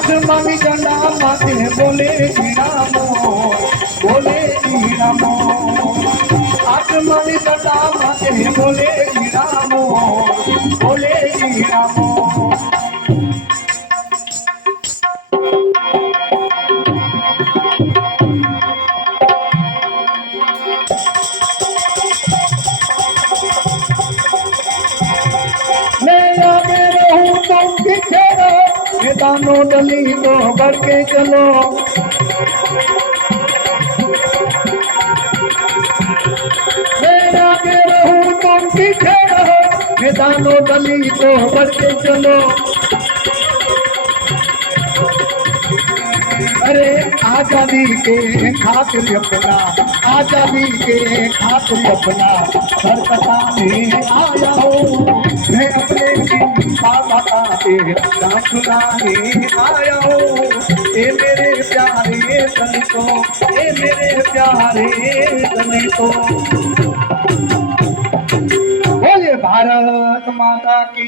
आसमानी झंडा माथे बोले हीरा मोर, बोले हीरा मोर। आसमानी झंडा माथे बोले हीरा मोर, बोले हीरा मोर। मैं आगे रहूं तुम पीछे रहो, मैदानों डली तो बढ़ के चलो। मैं आगे रहूं तुम पीछे रहो, मैदानों डली तो बढ़ के चलो। अरे आजादी के खातिर अपना, आजादी के खातिर अपना सर कटाने आया हूँ। मैं अपने बाबा के नाम सुनाने आया हूँ। ए मेरे प्यारे दलितों, ए मेरे प्यारे दलितों। बोले भारत माता की।